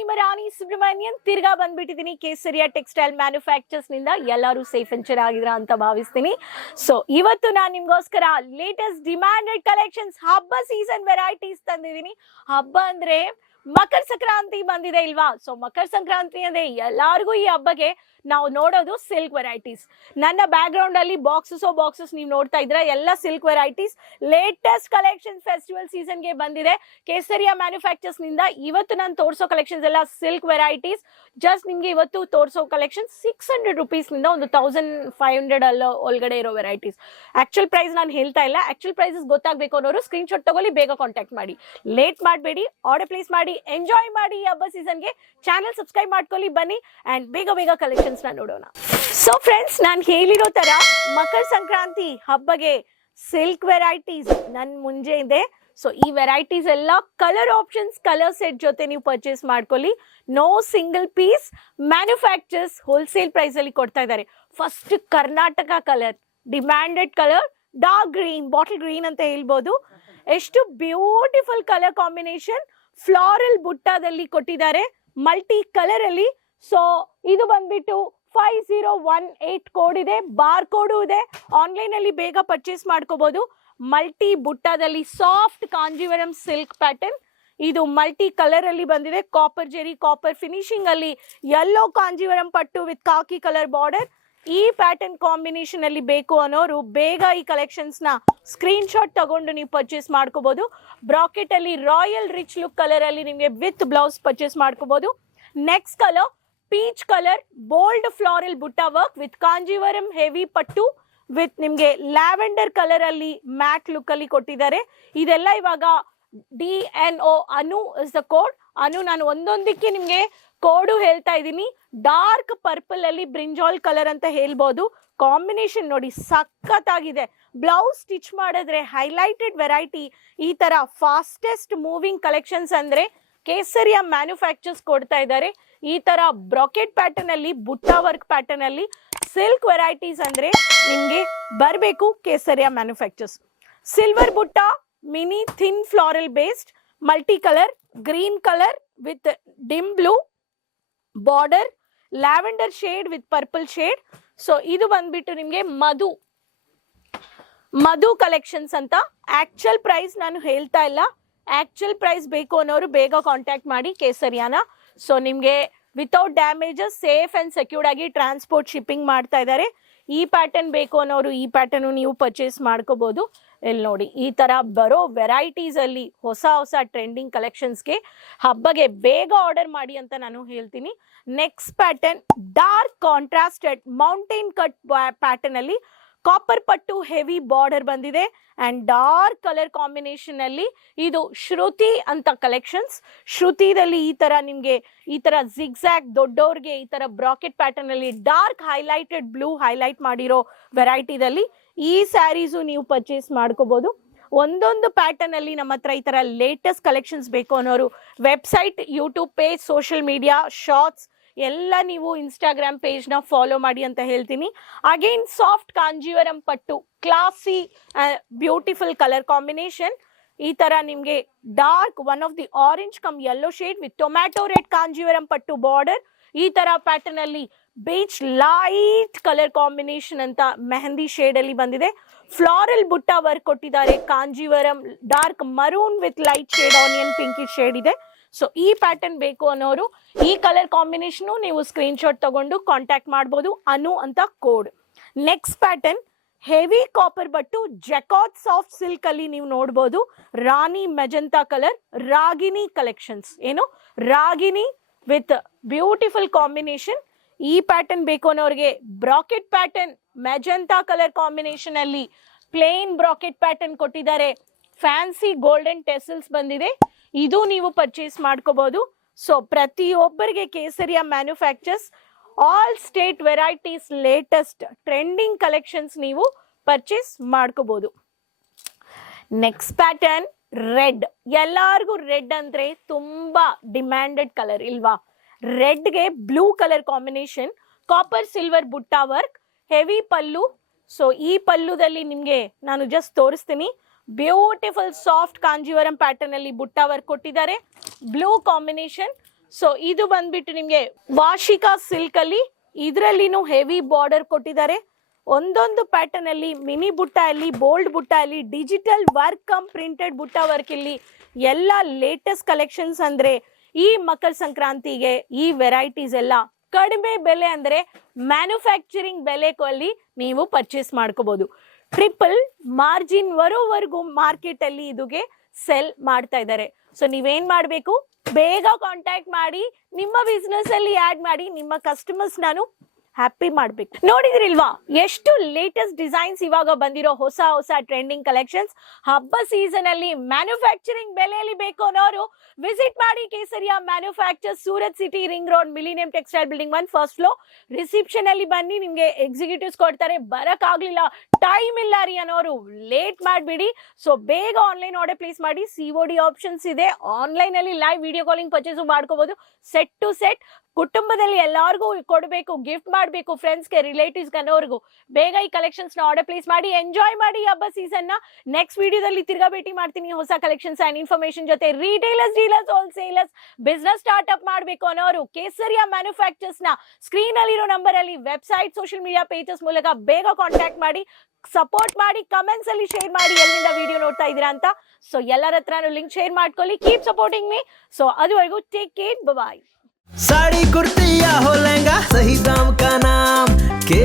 ನಿಮ್ಮ ರಾಣಿ ಸುಬ್ರಹ್ಮಣ್ಯನ್ ತಿರ್ಗಾ ಬಂದ್ಬಿಟ್ಟಿದ್ದೀನಿ Kesariya textile manufacturers ನಿಂದ. ಎಲ್ಲರೂ ಸೇಫ್ ಅಂಡ್ ಚೆನ್ನಾಗಿದ್ರ ಅಂತ ಭಾವಿಸ್ತೀನಿ. ಸೊ ಇವತ್ತು ನಾನು ನಿಮ್ಗೋಸ್ಕರ ಲೇಟೆಸ್ಟ್ ಡಿಮ್ಯಾಂಡೆಡ್ ಕಲೆಕ್ಷನ್ಸ್ ಹಬ್ಬ ಸೀಸನ್ ವೆರೈಟೀಸ್ ತಂದಿದ್ದೀನಿ. ಹಬ್ಬ ಅಂದ್ರೆ ಮಕರ ಸಂಕ್ರಾಂತಿ ಬಂದಿದೆ ಇಲ್ವಾ? ಸೊ ಮಕರ ಸಂಕ್ರಾಂತಿ ಅಂದ್ರೆ ಎಲ್ಲಾರ್ಗೂ ಈ ಹಬ್ಬಗೆ ನಾವು ನೋಡೋದು ಸಿಲ್ಕ್ ವೆರೈಟೀಸ್. ನನ್ನ ಬ್ಯಾಕ್ ಗ್ರೌಂಡ್ ಅಲ್ಲಿ ಬಾಕ್ಸಸ್ ನೀವು ನೋಡ್ತಾ ಇದ್ರೆ ಎಲ್ಲ silk varieties. Latest collection festival season ಗೆ ಬಂದಿದೆ ಕೇಸರಿಯಾ ಮ್ಯಾನುಫ್ಯಾಕ್ಚರ್ಸ್ ನಿಂದ. ಇವತ್ತು ನಾನು ತೋರಿಸೋ ಕಲೆಕ್ಷನ್ಸ್ ಎಲ್ಲ ಸಿಲ್ಕ್ ವೆರೈಟೀಸ್. ಜಸ್ಟ್ ನಿಮ್ಗೆ ಇವತ್ತು ತೋರಿಸೋ ಕಲೆಕ್ಷನ್ 600 ರುಪೀಸ್ ನಿಂದ ಒಂದು 1500 ಒಳಗಡೆ ಇರೋ ವೆರೈಟೀಸ್. ಆಕ್ಚುಲ್ ಪ್ರೈಸ್ ನಾನು ಹೇಳ್ತಾ ಇಲ್ಲ. ಆಕ್ಚುಲ್ ಪ್ರೈಸಸ್ ಗೊತ್ತಾಗಬೇಕು ಅನ್ನೋರು ಸ್ಕ್ರೀನ್ ಶಾಟ್ ತಗೊಳ್ಳಿ, ಬೇಗ ಕಾಂಟ್ಯಾಕ್ಟ್ ಮಾಡಿ, ಲೇಟ್ ಮಾಡಬೇಡಿ, ಆರ್ಡರ್ ಪ್ಲೇಸ್ ಮಾಡಿ, ಎಂಜಾಯ್ ಮಾಡಿ ಈ ಹಬ್ಬ ಸೀಸನ್ಗೆ. ಚಾನೆಲ್ ಸಬ್ಸ್ಕ್ರೈಬ್ ಮಾಡ್ಕೊಳ್ಳಿ, ಬನ್ನಿ ಅಂಡ್ ಬೇಗ ಕಲೆಕ್ಷನ್ಸ್ ನೋಡೋಣ. ಸೊ ಫ್ರೆಂಡ್ಸ್, ನಾನು ಹೇಳಿರೋ ತರ ಮಕರ ಸಂಕ್ರಾಂತಿ ಹಬ್ಬಗೆ ಸಿಲ್ಕ್ ವೆರೈಟೀಸ್ ನನ್ ಮುಂಜೆ ಇದೆ. ಸೊ ಈ ವೆರೈಟೀಸ್ ಎಲ್ಲ ಕಲರ್ ಆಪ್ಷನ್ಸ್, ಕಲರ್ ಸೆಟ್ ಜೊತೆ ನೀವು ಪರ್ಚೇಸ್ ಮಾಡ್ಕೊಳ್ಳಿ. No single piece, manufacturers wholesale price ಅಲ್ಲಿ ಕೊಡ್ತಾ ಇದ್ದಾರೆ. First Karnataka colour, demanded colour, dark green, bottle green ಅಂತ ಹೇಳ್ಬೋದು. ಎಷ್ಟು ಬ್ಯೂಟಿಫುಲ್ ಕಲರ್ ಕಾಂಬಿನೇಷನ್, ಫ್ಲಾರಲ್ ಬುಟ್ಟಾದಲ್ಲಿ ಕೊಟ್ಟಿದ್ದಾರೆ, ಮಲ್ಟಿ ಕಲರ್ ಅಲ್ಲಿ. ಸೊ ಇದು ಬಂದ್ಬಿಟ್ಟು 5018 ಕೋಡ್ ಇದೆ, ಬಾರ್ ಕೋಡು ಇದೆ. ಆನ್ಲೈನ್ ಅಲ್ಲಿ ಬೇಗ ಪರ್ಚೇಸ್ ಮಾಡ್ಕೋಬಹುದು. ಮಲ್ಟಿ ಬುಟ್ಟಾದಲ್ಲಿ ಸಾಫ್ಟ್ ಕಾಂಜೀವರಂ ಸಿಲ್ಕ್ ಪ್ಯಾಟರ್ನ್. ಇದು ಮಲ್ಟಿ ಕಲರ್ ಅಲ್ಲಿ ಬಂದಿದೆ, ಕಾಪರ್ ಜೆರಿ, ಕಾಪರ್ ಫಿನಿಶಿಂಗ್ ಅಲ್ಲಿ, ಯೆಲ್ಲೋ ಕಾಂಜೀವರಂ ಪಟ್ಟು ವಿತ್ ಕಾಕಿ ಕಲರ್ ಬಾರ್ಡರ್. ಈ ಪ್ಯಾಟರ್ನ್ ಕಾಂಬಿನೇಷನ್ ಅಲ್ಲಿ ಬೇಕು ಅನ್ನೋರು ಬೇಗ ಈ ಕಲೆಕ್ಷನ್ಸ್ ನ ಸ್ಕ್ರೀನ್ ಶಾಟ್ ತಗೊಂಡು ನೀವು ಪರ್ಚೇಸ್ ಮಾಡ್ಕೋಬಹುದು. ಬ್ರಾಕೆಟ್ ಅಲ್ಲಿ ರಾಯಲ್ ರಿಚ್ ಲುಕ್ ಕಲರ್ ಅಲ್ಲಿ ನಿಮಗೆ ವಿತ್ ಬ್ಲೌಸ್ ಪರ್ಚೇಸ್ ಮಾಡ್ಕೋಬಹುದು. Next colour peach colour, bold floral ಬುಟ್ಟ ವರ್ಕ್ ವಿತ್ ಕಾಂಜೀವರಂ ಹೆವಿ ಪಟ್ಟು ವಿತ್ ನಿಮ್ಗೆ ಲ್ಯಾವೆಂಡರ್ ಕಲರ್ ಅಲ್ಲಿ ಮ್ಯಾಟ್ ಲುಕ್ ಅಲ್ಲಿ ಕೊಟ್ಟಿದ್ದಾರೆ. ಇದೆಲ್ಲ ಇವಾಗ DNO Anu is the code. Anu ನಾನು ಒಂದೊಂದಕ್ಕೆ ನಿಮ್ಗೆ ಕೋಡು ಹೇಳ್ತಾ ಇದ್ದೀನಿ. ಡಾರ್ಕ್ ಪರ್ಪಲ್ ಅಲ್ಲಿ ಬ್ರಿಂಜಾಲ್ ಕಲರ್ ಅಂತ ಹೇಳ್ಬೋದು. ಕಾಂಬಿನೇಷನ್ ನೋಡಿ ಸಖತ್ತಾಗಿದೆ. ಬ್ಲೌಸ್ ಸ್ಟಿಚ್ ಮಾಡಿದ್ರೆ ಹೈಲೈಟೆಡ್ ವೆರೈಟಿ. ಈ ತರ ಫಾಸ್ಟೆಸ್ಟ್ ಮೂವಿಂಗ್ ಕಲೆಕ್ಷನ್ಸ್ ಅಂದ್ರೆ ಕೇಸರಿಯಾ ಮ್ಯಾನುಫ್ಯಾಕ್ಚರ್ಸ್ ಕೊಡ್ತಾ ಇದ್ದಾರೆ. ಈ ತರ ಬ್ರಾಕೆಟ್ ಪ್ಯಾಟರ್ನ್ ಅಲ್ಲಿ, ಬುಟ್ಟ ವರ್ಕ್ ಪ್ಯಾಟರ್ನ್ ಅಲ್ಲಿ ಸಿಲ್ಕ್ ವೆರೈಟೀಸ್ ಅಂದ್ರೆ ನಿಮ್ಗೆ ಬರಬೇಕು ಕೇಸರಿಯಾ ಮ್ಯಾನುಫ್ಯಾಕ್ಚರ್ಸ್. ಸಿಲ್ವರ್ ಬುಟ್ಟ, mini thin floral based, multi colour, green colour with dim blue border, lavender shade with purple shade. So ಇದು ಬಂದ್ಬಿಟ್ಟು ನಿಮ್ಗೆ ಮಧು ಕಲೆಕ್ಷನ್ಸ್ ಅಂತ. ಆಕ್ಚುಯಲ್ ಪ್ರೈಸ್ ನಾನು ಹೇಳ್ತಾ ಇಲ್ಲ. ಆಕ್ಚುಯಲ್ ಪ್ರೈಸ್ ಬೇಕು ಅನ್ನೋರು ಬೇಗ ಕಾಂಟ್ಯಾಕ್ಟ್ ಮಾಡಿ ಕೇಸರಿಯಾನ. ಸೊ ನಿಮ್ಗೆ without damages safe and secured ಆಗಿ ಟ್ರಾನ್ಸ್ಪೋರ್ಟ್ ಶಿಪ್ಪಿಂಗ್ ಮಾಡ್ತಾ ಇದ್ದಾರೆ. ಈ ಪ್ಯಾಟರ್ನ್ ಬೇಕು ಅನ್ನೋರು ಈ ಪ್ಯಾಟರ್ನ್ ನೀವು ಪರ್ಚೇಸ್ ಮಾಡ್ಕೋಬಹುದು. ಇಲ್ಲಿ ನೋಡಿ, ಈ ತರ ಬರೋ ವೆರೈಟೀಸ್ ಅಲ್ಲಿ ಹೊಸ ಟ್ರೆಂಡಿಂಗ್ ಕಲೆಕ್ಷನ್ಸ್ಗೆ ಹಬ್ಬಗೆ ಬೇಗ ಆರ್ಡರ್ ಮಾಡಿ ಅಂತ ನಾನು ಹೇಳ್ತೀನಿ. Next pattern dark contrasted mountain cut pattern ಅಲ್ಲಿ ಕಾಪರ್ ಪಟ್ಟು ಹೆವಿ ಬಾರ್ಡರ್ ಬಂದಿದೆ ಅಂಡ್ ಡಾರ್ಕ್ ಕಲರ್ ಕಾಂಬಿನೇಷನ್ ಅಲ್ಲಿ. ಇದು ಶ್ರುತಿ ಅಂತ ಕಲೆಕ್ಷನ್ಸ್. ಶ್ರುತಿದಲ್ಲಿ ಈ ತರ ನಿಮ್ಗೆ ಈ ತರ ಜಿಗ್ಜಾಗ್ ದೊಡ್ಡವ್ರಿಗೆ ಈ ತರ ಬ್ರಾಕೆಟ್ ಪ್ಯಾಟರ್ನ್ ಅಲ್ಲಿ ಡಾರ್ಕ್ ಹೈಲೈಟೆಡ್ ಬ್ಲೂ ಹೈಲೈಟ್ ಮಾಡಿರೋ ವೆರೈಟಿದಲ್ಲಿ ಈ ಸ್ಯಾರೀಸು ನೀವು ಪರ್ಚೇಸ್ ಮಾಡ್ಕೋಬಹುದು. ಒಂದೊಂದು ಪ್ಯಾಟರ್ನ್ ಅಲ್ಲಿ ನಮ್ಮ ಹತ್ರ ಈ ತರ ಲೇಟೆಸ್ಟ್ ಕಲೆಕ್ಷನ್ಸ್ ಬೇಕು ಅನ್ನೋರು website, YouTube page, social media, shorts ಎಲ್ಲ ನೀವು ಇನ್ಸ್ಟಾಗ್ರಾಮ್ ಪೇಜ್ ನ ಫಾಲೋ ಮಾಡಿ ಅಂತ ಹೇಳ್ತೀನಿ. ಅಗೇನ್ ಸಾಫ್ಟ್ ಕಾಂಜೀವರಂ ಪಟ್ಟು, ಕ್ಲಾಸಿ ಬ್ಯೂಟಿಫುಲ್ ಕಲರ್ ಕಾಂಬಿನೇಷನ್. ಈ ತರ ನಿಮ್ಗೆ dark one of the orange cum yellow shade with tomato red Kanjeevaram ಪಟ್ಟು ಬಾರ್ಡರ್. ಈ ತರ ಪ್ಯಾಟರ್ನ್ ಅಲ್ಲಿ ಬೀಚ್ ಲೈಟ್ ಕಲರ್ ಕಾಂಬಿನೇಷನ್ ಅಂತ ಮೆಹಂದಿ ಶೇಡ್ ಅಲ್ಲಿ ಬಂದಿದೆ. ಫ್ಲಾರಲ್ ಬುಟ್ಟ ವರ್ಕ್ ಕೊಟ್ಟಿದ್ದಾರೆ, Kanjivaram dark maroon with light shade onion pinkish shade ಇದೆ. ಸೊ ಈ ಪ್ಯಾಟರ್ನ್ ಬೇಕು ಅನ್ನೋರು ಈ ಕಲರ್ ಕಾಂಬಿನೇಷನ್ ನೀವು ಸ್ಕ್ರೀನ್ ಶಾಟ್ ತಗೊಂಡು ಕಾಂಟ್ಯಾಕ್ಟ್ ಮಾಡಬಹುದು. ಅನು ಅಂತ code. Next pattern heavy copper ಬಟ್ಟು ಜಕಾಟ್ ಸಾಫ್ಟ್ ಸಿಲ್ಕ್ ಅಲ್ಲಿ ನೀವು ನೋಡಬಹುದು. Rani magenta colour, Ragini collections. ಏನು ರಾಗಿನಿ ವಿತ್ ಬ್ಯೂಟಿಫುಲ್ ಕಾಂಬಿನೇಷನ್. ಈ ಪ್ಯಾಟರ್ನ್ ಬೇಕು ಅನ್ನೋರಿಗೆ bracket pattern magenta colour combination ಅಲ್ಲಿ ಪ್ಲೇನ್ ಬ್ರಾಕೆಟ್ ಪ್ಯಾಟರ್ನ್ ಕೊಟ್ಟಿದ್ದಾರೆ. ಫ್ಯಾನ್ಸಿ ಗೋಲ್ಡನ್ ಟೆಸಲ್ಸ್ ಬಂದಿದೆ. ಇದು ನೀವು ಪರ್ಚೇಸ್ ಮಾಡ್ಕೋಬಹುದು. ಸೊ ಪ್ರತಿಯೊಬ್ಬರಿಗೆ Kesariya manufactures all state varieties latest trending collections ನೀವು ಪರ್ಚೇಸ್ ಮಾಡ್ಕೋಬಹುದು. Next pattern red. ಎಲ್ಲಾರ್ಗೂ ರೆಡ್ ಅಂದ್ರೆ ತುಂಬಾ ಡಿಮ್ಯಾಂಡೆಡ್ ಕಲರ್ ಇಲ್ವಾ? ರೆಡ್ಗೆ blue colour combination, copper silver ಬುಟ್ಟ ವರ್ಕ್, ಹೆವಿ ಪಲ್ಲು. ಸೊ ಈ ಪಲ್ಲುದಲ್ಲಿ ನಿಮ್ಗೆ ನಾನು ಜಸ್ಟ್ ತೋರಿಸ್ತೀನಿ. ಬ್ಯೂಟಿಫುಲ್ ಸಾಫ್ಟ್ ಕಾಂಜೀವರಂ ಪ್ಯಾಟರ್ನ್ ಅಲ್ಲಿ ಬುಟ್ಟ ವರ್ಕ್ ಕೊಟ್ಟಿದ್ದಾರೆ. ಬ್ಲೂ ಕಾಂಬಿನೇಷನ್ ಸೊ ಇದು ಬಂದ್ಬಿಟ್ಟು ನಿಮ್ಗೆ ವಾಶಿಕಾ ಸಿಲ್ಕ್ ಅಲ್ಲಿ ಇದ್ರಲ್ಲಿನೂ ಹೆವಿ ಬಾರ್ಡರ್ ಕೊಟ್ಟಿದ್ದಾರೆ. ಒಂದೊಂದು ಪ್ಯಾಟರ್ನ್ ಅಲ್ಲಿ ಮಿನಿ ಬುಟ್ಟ ಅಲ್ಲಿ, ಬೋಲ್ಡ್ ಬುಟ್ಟ ಅಲ್ಲಿ, ಡಿಜಿಟಲ್ ವರ್ಕ್ ಕಮ್ ಪ್ರಿಂಟೆಡ್ ಬುಟ್ಟ ವರ್ಕ್ ಇಲ್ಲಿ ಎಲ್ಲ ಲೇಟೆಸ್ಟ್ ಕಲೆಕ್ಷನ್ಸ್. ಅಂದ್ರೆ ಈ ಮಕರ ಸಂಕ್ರಾಂತಿಗೆ ಈ ವೆರೈಟೀಸ್ ಎಲ್ಲ ಕಡಿಮೆ ಬೆಲೆ ಅಂದ್ರೆ ಮ್ಯಾನುಫ್ಯಾಕ್ಚರಿಂಗ್ ಬೆಲೆಯಲ್ಲಿ ನೀವು ಪರ್ಚೇಸ್ ಮಾಡ್ಕೋಬಹುದು. ಟ್ರಿಪಲ್ ಮಾರ್ಜಿನ್ ಬರೋವರೆಗೂ ಮಾರ್ಕೆಟ್ ಅಲ್ಲಿ ಇದುಗೆ ಸೆಲ್ ಮಾಡ್ತಾ ಇದ್ದಾರೆ. ಸೊ ನೀವೇನ್ ಮಾಡ್ಬೇಕು, ಬೇಗ ಕಾಂಟ್ಯಾಕ್ಟ್ ಮಾಡಿ ನಿಮ್ಮ ಬಿಸ್ನೆಸ್ ಅಲ್ಲಿ ಆಡ್ ಮಾಡಿ, ನಿಮ್ಮ ಕಸ್ಟಮರ್ಸ್ ನಾನು ಹ್ಯಾಪಿ ಮಾಡ್ಬೇಕು. ನೋಡಿದ್ರಿಲ್ವಾ ಎಷ್ಟು ಲೇಟೆಸ್ಟ್ ಡಿಸೈನ್ಸ್ ಇವಾಗ ಬಂದಿರೋ ಹೊಸ ಹೊಸ ಟ್ರೆಂಡಿಂಗ್ ಕಲೆಕ್ಷನ್ಸ್. ಹಬ್ಬ ಸೀಸನ್ ಅಲ್ಲಿ ಮ್ಯಾನುಫ್ಯಾಕ್ಚರಿಂಗ್ ಬೆಲೆಯಲ್ಲಿ ಬೇಕು ಅನ್ನೋರು ವಿಸಿಟ್ ಮಾಡಿ Kesariya manufacturers, Surat city, ring road, millennium textile building 1 first floor. Reception ಅಲ್ಲಿ ಬನ್ನಿ, ನಿಮ್ಗೆ ಎಕ್ಸಿಕ್ಯೂಟಿವ್ಸ್ ಕೊಡ್ತಾರೆ. ಬರಕ್ ಆಗ್ಲಿಲ್ಲ, ಟೈಮ್ ಇಲ್ಲ ರೀ ಅನ್ನೋರು ಲೇಟ್ ಮಾಡ್ಬಿಡಿ. ಸೊ ಬೇಗ ಆನ್ಲೈನ್ ಆರ್ಡರ್ ಪ್ಲೇಸ್ ಮಾಡಿ. COD ಆಪ್ಷನ್ಸ್ ಇದೆ. ಆನ್ಲೈನ್ ಅಲ್ಲಿ ಲೈವ್ ವಿಡಿಯೋ ಕಾಲಿಂಗ್ ಪರ್ಚೇಸ್ ಮಾಡ್ಕೋಬಹುದು. ಸೆಟ್ ಟು ಸೆಟ್ ಕುಟುಂಬದಲ್ಲಿ ಎಲ್ಲಾರ್ಗೂ ಕೊಡಬೇಕು, ಗಿಫ್ಟ್ ಮಾಡಬೇಕು, ಫ್ರೆಂಡ್ಸ್ಗೆ, ರಿಲೇಟಿವ್ಸ್ಗೆ ಅನ್ನೋರ್ಗು ಬೇಗ ಈ ಕಲೆಕ್ಷನ್ಸ್ ನ ಆರ್ಡರ್ ಪ್ಲೇಸ್ ಮಾಡಿ. ಎಂಜಾಯ್ ಮಾಡಿ ಹಬ್ಬ ಸೀಸನ್ ನ. ನೆಕ್ಸ್ಟ್ ವಿಡಿಯೋದಲ್ಲಿ ತಿರ್ಗಾ ಭೇಟಿ ಮಾಡ್ತೀನಿ ಹೊಸ ಕಲೆಕ್ಷನ್ಸ್ ಅಂಡ್ ಇನ್ಫಾರ್ಮೇಶನ್ ಜೊತೆ. Retailers, dealers, wholesalers, business startup ಮಾಡಬೇಕು ಅನ್ನೋರು ಕೇಸರಿಯಾ ಮ್ಯಾನುಫ್ಯಾಕ್ಚರ್ಸ್ ನ ಸ್ಕ್ರೀನ್ ಅಲ್ಲಿರೋ ನಂಬರ್ ಅಲ್ಲಿ, ವೆಬ್ಸೈಟ್, ಸೋಷಿಯಲ್ ಮೀಡಿಯಾ ಪೇಜಸ್ ಮೂಲಕ ಬೇಗ ಕಾಂಟ್ಯಾಕ್ಟ್ ಮಾಡಿ. ಸಪೋರ್ಟ್ ಮಾಡಿ, ಕಮೆಂಟ್ಸ್ ಅಲ್ಲಿ ಶೇರ್ ಮಾಡಿ ಎಲ್ಲಿಂದ ವಿಡಿಯೋ ನೋಡ್ತಾ ಇದೀರಾ ಅಂತ. ಸೊ ಎಲ್ಲರ ಹತ್ರನೂ ಲಿಂಕ್ ಶೇರ್ ಮಾಡ್ಕೊಳ್ಳಿ. Keep supporting me. ಸೊ ಅದುವರೆಗೂ ಟೇಕ್ ಕೇರ್, ಬಾಯ್. साड़ी कुर्ती या हो लहंगा, सही दाम का नाम के